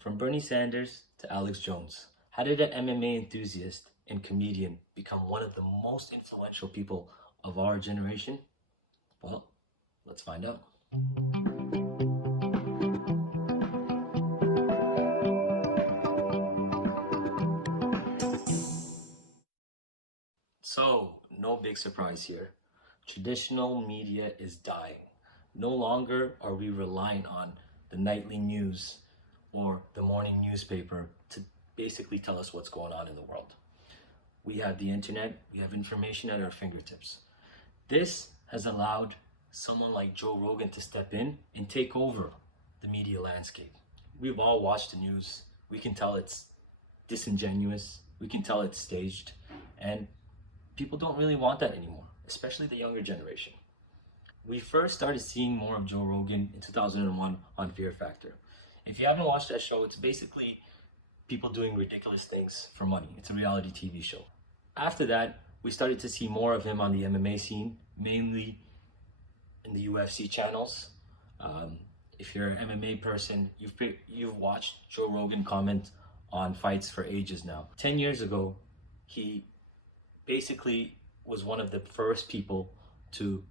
From Bernie Sanders to Alex Jones, how did an MMA enthusiast and comedian become one of the most influential people of our generation? Well, let's find out. So, no big surprise here. Traditional media is dying. No longer are we relying on the nightly news or the morning newspaper to basically tell us what's going on in the world. We have the internet, we have information at our fingertips. This has allowed someone like Joe Rogan to step in and take over the media landscape. We've all watched the news. We can tell it's disingenuous, we can tell it's staged, and people don't really want that anymore, especially the younger generation. We first started seeing more of Joe Rogan in 2001 on Fear Factor. If you haven't watched that show, it's basically people doing ridiculous things for money. It's a reality TV show. After that, we started to see more of him on the MMA scene, mainly in the UFC channels. If you're an MMA person, you've watched Joe Rogan comment on fights for ages now. 10 years ago, he basically was one of the first people to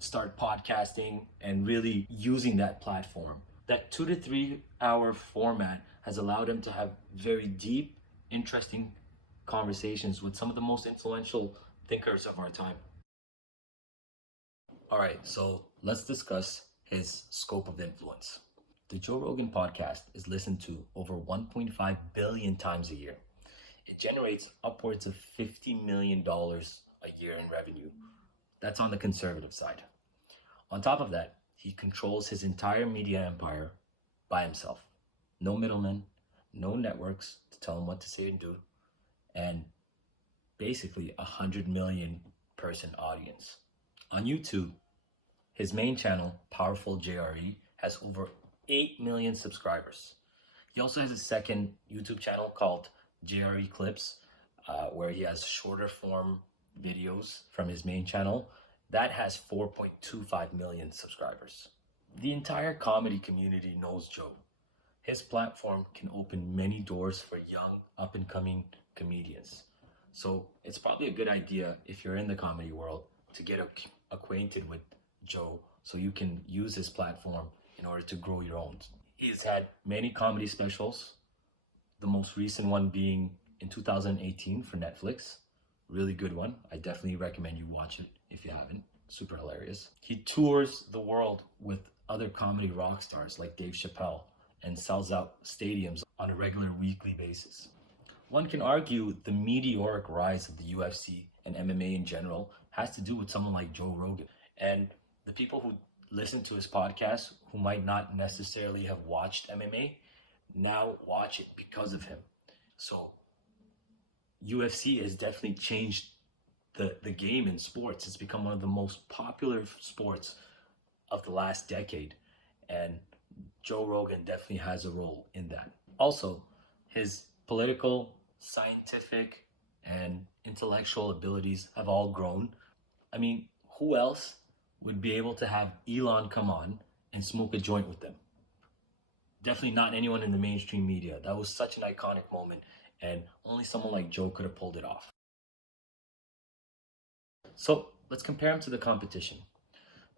start podcasting and really using that platform. That 2 to 3 hour format has allowed him to have very deep, interesting conversations with some of the most influential thinkers of our time. All right, so let's discuss his scope of influence. The Joe Rogan podcast is listened to over 1.5 billion times a year. It generates upwards of $50 million a year in revenue. That's on the conservative side. On top of that, he controls his entire media empire by himself. No middlemen, no networks to tell him what to say and do, and basically 100 million person audience. On YouTube, his main channel, Powerful JRE, has over 8 million subscribers. He also has a second YouTube channel called JRE Clips, where he has shorter form videos from his main channel. That has 4.25 million subscribers. The entire comedy community knows Joe. His platform can open many doors for young, up-and-coming comedians. So it's probably a good idea if you're in the comedy world to get acquainted with Joe so you can use his platform in order to grow your own. He's had many comedy specials, the most recent one being in 2018 for Netflix. Really good one. I definitely recommend you watch it if you haven't. Super hilarious. He tours the world with other comedy rock stars like Dave Chappelle and sells out stadiums on a regular weekly basis. One can argue the meteoric rise of the UFC and MMA in general has to do with someone like Joe Rogan. And the people who listen to his podcast who might not necessarily have watched MMA now watch it because of him. So UFC has definitely changed the game in sports. It's become one of the most popular sports of the last decade, and Joe Rogan definitely has a role in that. Also, his political, scientific, and intellectual abilities have all grown. I mean, who else would be able to have Elon come on and smoke a joint with them? Definitely not anyone in the mainstream media. That was such an iconic moment, and only someone like Joe could have pulled it off. So let's compare him to the competition.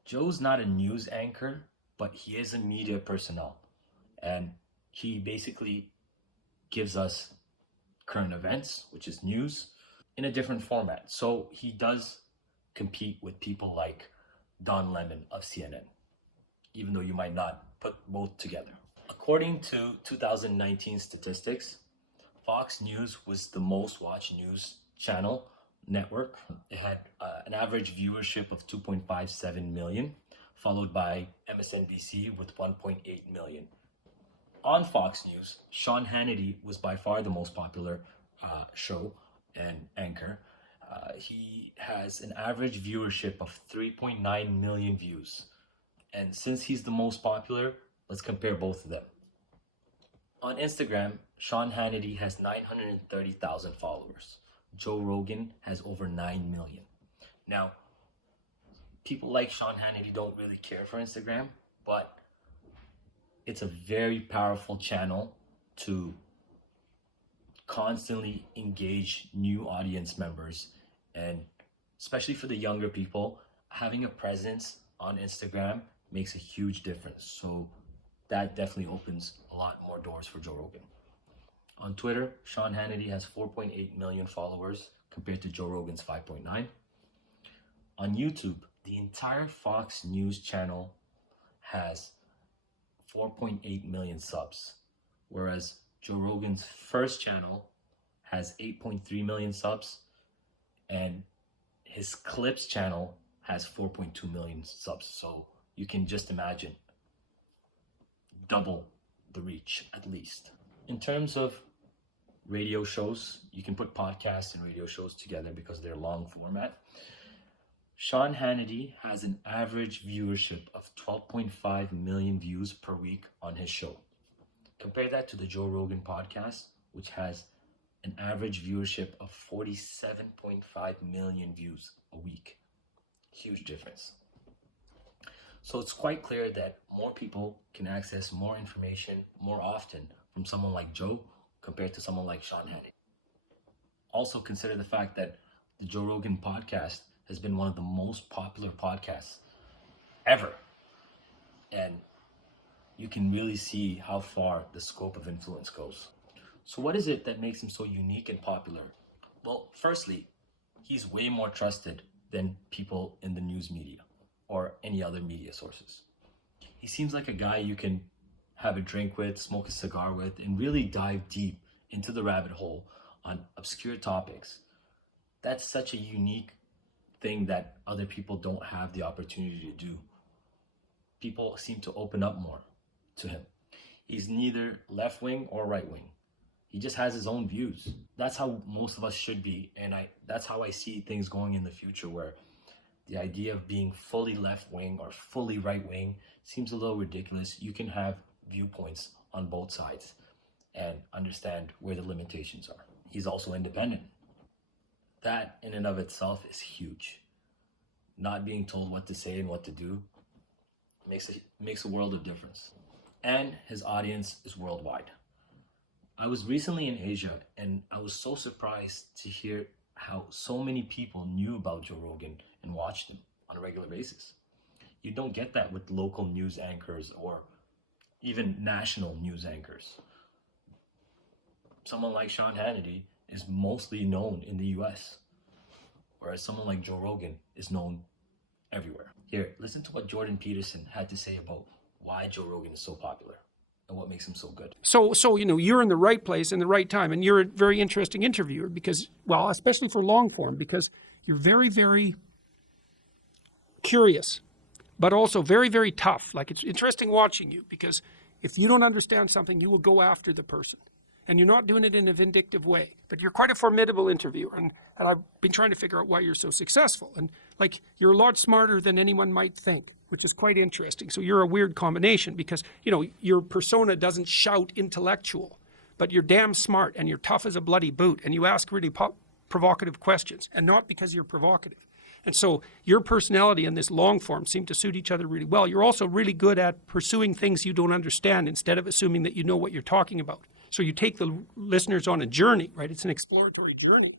Joe's not a news anchor, but he is a media personnel. And he basically gives us current events, which is news, in a different format. So he does compete with people like Don Lemon of CNN, even though you might not put both together. According to 2019 statistics, Fox News was the most watched news channel network. It had an average viewership of 2.57 million, followed by MSNBC with 1.8 million. On Fox News, Sean Hannity was by far the most popular show and anchor. He has an average viewership of 3.9 million views. And since he's the most popular, let's compare both of them. On Instagram, Sean Hannity has 930,000 followers. Joe Rogan has over 9 million. Now, people like Sean Hannity don't really care for Instagram, but it's a very powerful channel to constantly engage new audience members, and especially for the younger people, having a presence on Instagram makes a huge difference. So that definitely opens a lot more doors for Joe Rogan. On Twitter, Sean Hannity has 4.8 million followers compared to Joe Rogan's 5.9. On YouTube, the entire Fox News channel has 4.8 million subs, whereas Joe Rogan's first channel has 8.3 million subs, and his Clips channel has 4.2 million subs. So you can just imagine, double the reach at least. In terms of radio shows, you can put podcasts and radio shows together because they're long format. Sean Hannity has an average viewership of 12.5 million views per week on his show. Compare that to the Joe Rogan podcast, which has an average viewership of 47.5 million views a week. Huge difference. So it's quite clear that more people can access more information more often from someone like Joe compared to someone like Sean Hannity. Also consider the fact that the Joe Rogan podcast has been one of the most popular podcasts ever. And you can really see how far the scope of influence goes. So what is it that makes him so unique and popular? Well, firstly, he's way more trusted than people in the news media or any other media sources. He seems like a guy you can have a drink with, smoke a cigar with, and really dive deep into the rabbit hole on obscure topics. That's such a unique thing that other people don't have the opportunity to do. People seem to open up more to him. He's neither left wing or right wing. He just has his own views. That's how most of us should be. And that's how I see things going in the future, where the idea of being fully left wing or fully right wing seems a little ridiculous. You can have viewpoints on both sides and understand where the limitations are. He's also independent. That in and of itself is huge. Not being told what to say and what to do makes a world of difference. And his audience is worldwide. I was recently in Asia, and I was so surprised to hear how so many people knew about Joe Rogan and watched him on a regular basis. You don't get that with local news anchors or even national news anchors. Someone like Sean Hannity is mostly known in the US, whereas someone like Joe Rogan is known everywhere. Here, listen to what Jordan Peterson had to say about why Joe Rogan is so popular and what makes him so good. So you're in the right place in the right time, and you're a very interesting interviewer because, well, especially for long form, because you're very, very curious, but also very, very tough. Like, it's interesting watching you because if you don't understand something, you will go after the person. And you're not doing it in a vindictive way, but you're quite a formidable interviewer. And I've been trying to figure out why you're so successful. And like, you're a lot smarter than anyone might think, which is quite interesting. So you're a weird combination because, your persona doesn't shout intellectual, but you're damn smart and you're tough as a bloody boot. And you ask really provocative questions, and not because you're provocative. And so your personality and this long form seem to suit each other really well. You're also really good at pursuing things you don't understand instead of assuming that you know what you're talking about. So you take the listeners on a journey, right? It's an exploratory journey.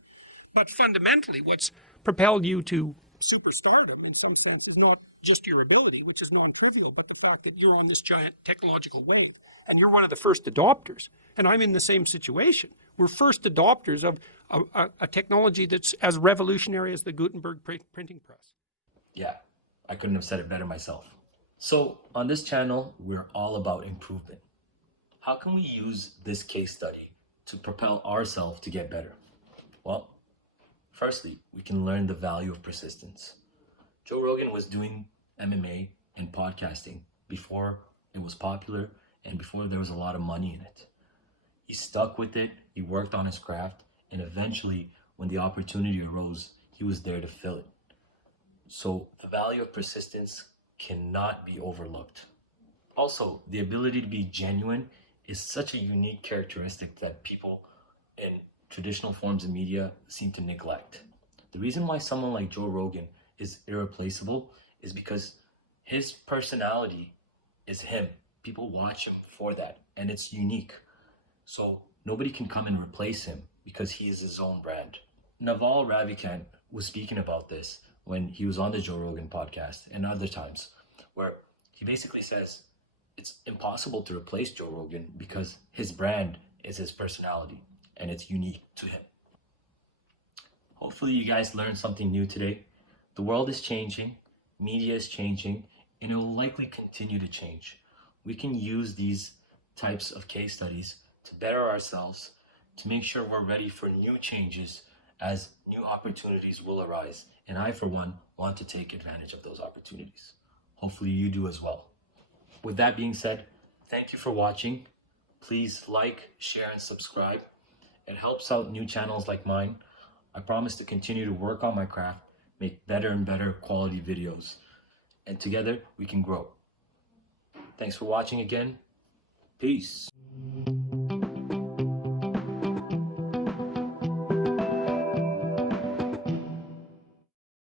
But fundamentally, what's propelled you to superstardom in some sense is not just your ability, which is non-trivial, but the fact that you're on this giant technological wave. And you're one of the first adopters. And I'm in the same situation. We're first adopters of a technology that's as revolutionary as the Gutenberg printing press. Yeah, I couldn't have said it better myself. So on this channel, we're all about improvement. How can we use this case study to propel ourselves to get better? Well, firstly, we can learn the value of persistence. Joe Rogan was doing MMA and podcasting before it was popular and before there was a lot of money in it. He stuck with it, he worked on his craft, and eventually, when the opportunity arose, he was there to fill it. So the value of persistence cannot be overlooked. Also, the ability to be genuine is such a unique characteristic that people in traditional forms of media seem to neglect. The reason why someone like Joe Rogan is irreplaceable is because his personality is him. People watch him for that, and it's unique. So nobody can come and replace him because he is his own brand. Naval Ravikant was speaking about this when he was on the Joe Rogan podcast and other times, where he basically says it's impossible to replace Joe Rogan because his brand is his personality and it's unique to him. Hopefully you guys learned something new today. The world is changing, media is changing, and it will likely continue to change. We can use these types of case studies to better ourselves, to make sure we're ready for new changes as new opportunities will arise. And I, for one, want to take advantage of those opportunities. Hopefully you do as well. With that being said, thank you for watching. Please like, share, and subscribe. It helps out new channels like mine. I promise to continue to work on my craft, make better and better quality videos, and together we can grow. Thanks for watching again. Peace.